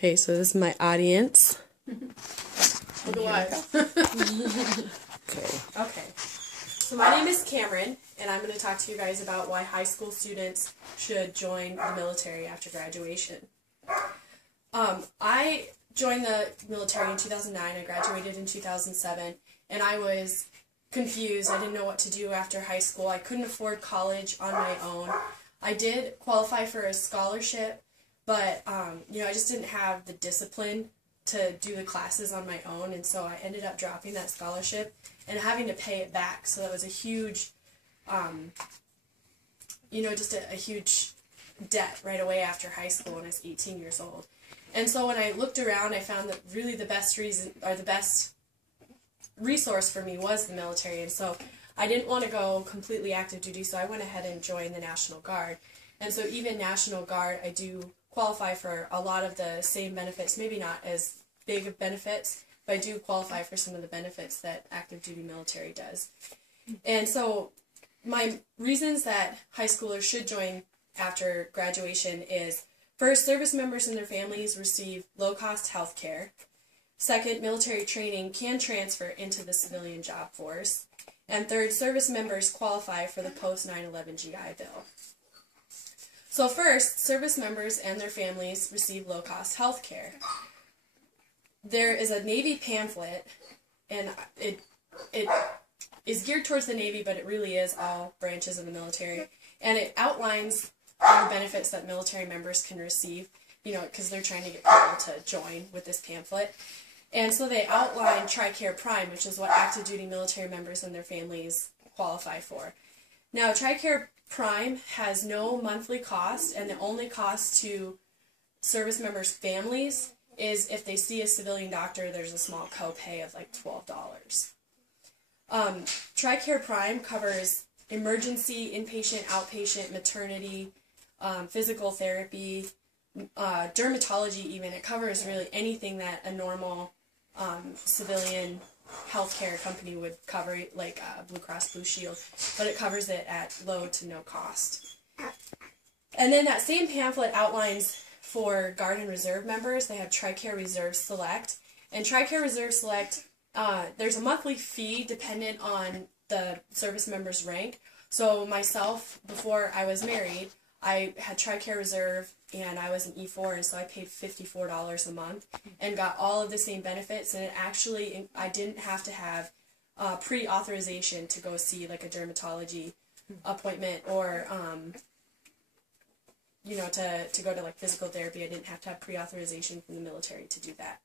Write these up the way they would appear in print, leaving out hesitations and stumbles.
Okay, so this is my audience. Look at what? Okay. So my name is Cameron, and I'm going to talk to you guys about why high school students should join the military after graduation. I joined the military in 2009. I graduated in 2007, and I was confused. I didn't know what to do after high school. I couldn't afford college on my own. I did qualify for a scholarship, but I just didn't have the discipline to do the classes on my own, and so I ended up dropping that scholarship and having to pay it back. So that was a huge, just a huge debt right away after high school when I was 18 years old. And so when I looked around, I found that really the best resource for me was the military, and so I didn't want to go completely active duty, so I went ahead and joined the National Guard. And so even National Guard, I do qualify for a lot of the same benefits, maybe not as big of benefits, but I do qualify for some of the benefits that active duty military does. And so my reasons that high schoolers should join after graduation is, first, service members and their families receive low-cost health care. Second, military training can transfer into the civilian job force. And third, service members qualify for the post-9/11 GI Bill. So first, service members and their families receive low-cost health care. There is a Navy pamphlet, and it is geared towards the Navy, but it really is all branches of the military. And it outlines all the benefits that military members can receive, because they're trying to get people to join with this pamphlet. And so they outline TRICARE Prime, which is what active duty military members and their families qualify for. Now, TRICARE Prime has no monthly cost, and the only cost to service members' families is if they see a civilian doctor, there's a small copay of like $12. TRICARE Prime covers emergency, inpatient, outpatient, maternity, physical therapy, dermatology even. It covers really anything that a normal civilian healthcare company would cover, like Blue Cross Blue Shield, but it covers it at low to no cost. And then that same pamphlet outlines for Guard and Reserve members, they have TRICARE Reserve Select. And TRICARE Reserve Select, there's a monthly fee dependent on the service member's rank. So myself, before I was married, I had TRICARE Reserve, and I was an E4, and so I paid $54 a month and got all of the same benefits. And it actually, I didn't have to have pre-authorization to go see like a dermatology appointment or, to go to like physical therapy. I didn't have to have pre-authorization from the military to do that.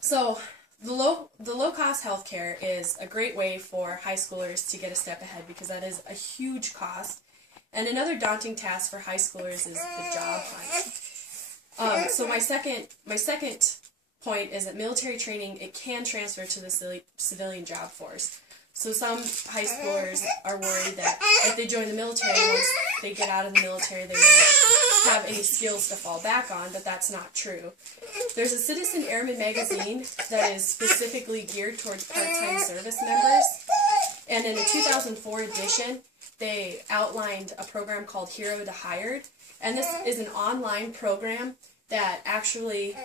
So the low-cost healthcare is a great way for high schoolers to get a step ahead, because that is a huge cost. And another daunting task for high schoolers is the job hunt. So my second point is that military training, it can transfer to the civilian job force. So some high schoolers are worried that if they join the military, once they get out of the military, they won't have any skills to fall back on, but that's not true. There's a Citizen Airman magazine that is specifically geared towards part-time service members, and in the 2004 edition, they outlined a program called Hero to Hired, and this is an online program that actually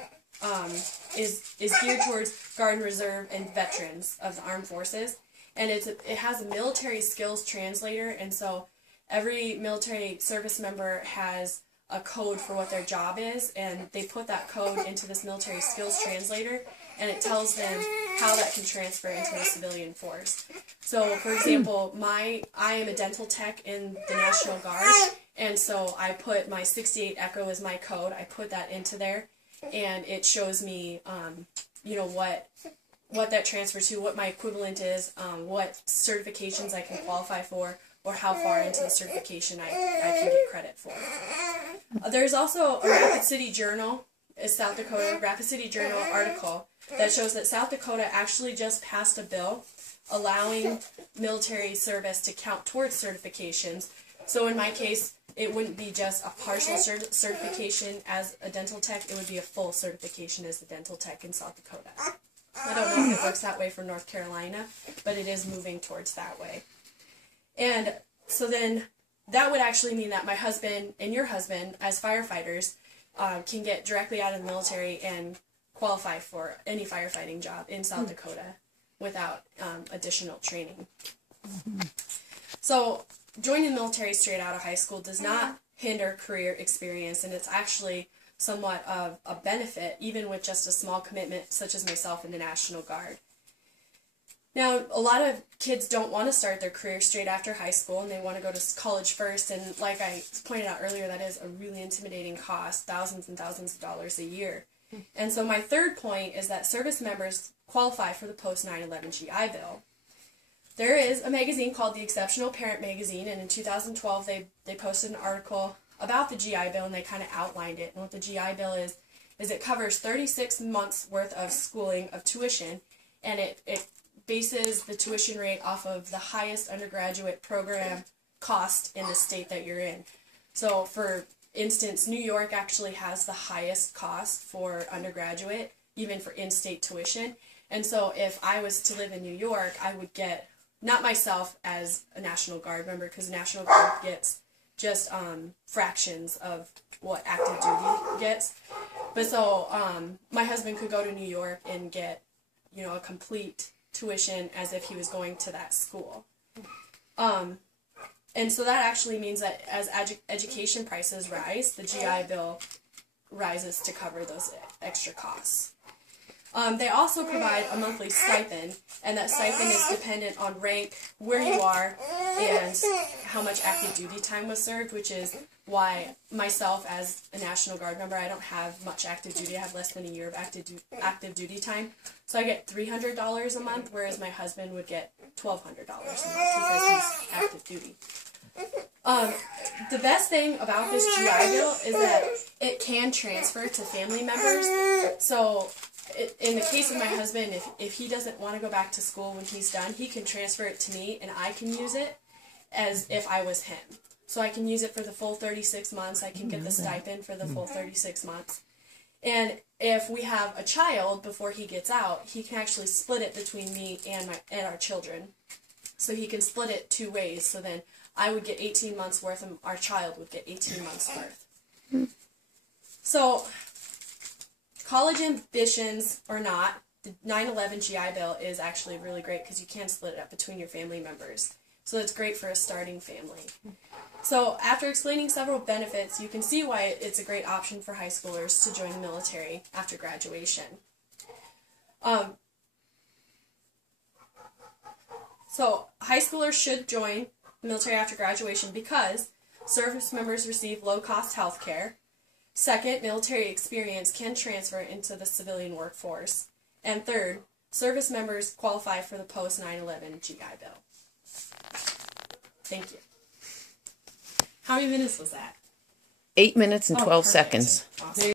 is geared towards Guard and Reserve and veterans of the armed forces, and it has a military skills translator, and so every military service member has a code for what their job is, and they put that code into this military skills translator, and it tells them how that can transfer into the civilian force. So, for example, I am a dental tech in the National Guard, and so I put my 68 Echo as my code. I put that into there, and it shows me, what that transfers to, what my equivalent is, what certifications I can qualify for, or how far into the certification I can get credit for. There's also a Rapid City Journal, South Dakota Rapid City Journal article that shows that South Dakota actually just passed a bill allowing military service to count towards certifications. So in my case, it wouldn't be just a partial certification as a dental tech, it would be a full certification as a dental tech in South Dakota. I don't know if it works that way for North Carolina, but it is moving towards that way. And so then that would actually mean that my husband and your husband, as firefighters, can get directly out of the military and qualify for any firefighting job in South Dakota without additional training. So joining the military straight out of high school does not hinder career experience, and it's actually somewhat of a benefit, even with just a small commitment such as myself in the National Guard. Now, a lot of kids don't want to start their career straight after high school, and they want to go to college first, and like I pointed out earlier, that is a really intimidating cost, thousands and thousands of dollars a year. And so my third point is that service members qualify for the post-9/11 GI Bill. There is a magazine called the Exceptional Parent Magazine, and in 2012 they posted an article about the GI Bill, and they kind of outlined it. And what the GI Bill is it covers 36 months worth of schooling of tuition, and it bases the tuition rate off of the highest undergraduate program cost in the state that you're in. So for instance, New York actually has the highest cost for undergraduate, even for in-state tuition. And so if I was to live in New York, I would get, not myself as a National Guard member, because the National Guard gets just fractions of what active duty gets. But so my husband could go to New York and get, a complete tuition as if he was going to that school. And so that actually means that as education prices rise, the GI Bill rises to cover those extra costs. They also provide a monthly stipend, and that stipend is dependent on rank, where you are, and how much active duty time was served, which is why myself as a National Guard member, I don't have much active duty. I have less than a year of active duty time. So I get $300 a month, whereas my husband would get $1,200 a month because he's active duty. The best thing about this GI Bill is that it can transfer to family members. So in the case of my husband, if he doesn't want to go back to school when he's done, he can transfer it to me, and I can use it as if I was him. So I can use it for the full 36 months. I can get the stipend for the full 36 months. And if we have a child before he gets out, he can actually split it between me and our children. So he can split it 2 ways. So then I would get 18 months worth, and our child would get 18 months worth. So college ambitions or not, the 9/11 GI Bill is actually really great because you can split it up between your family members. So it's great for a starting family. So after explaining several benefits, you can see why it's a great option for high schoolers to join the military after graduation. So high schoolers should join the military after graduation because service members receive low-cost health care. Second, military experience can transfer into the civilian workforce. And third, service members qualify for the post-9/11 GI Bill. Thank you. How many minutes was that? 8 minutes and 12 perfect. seconds. Awesome.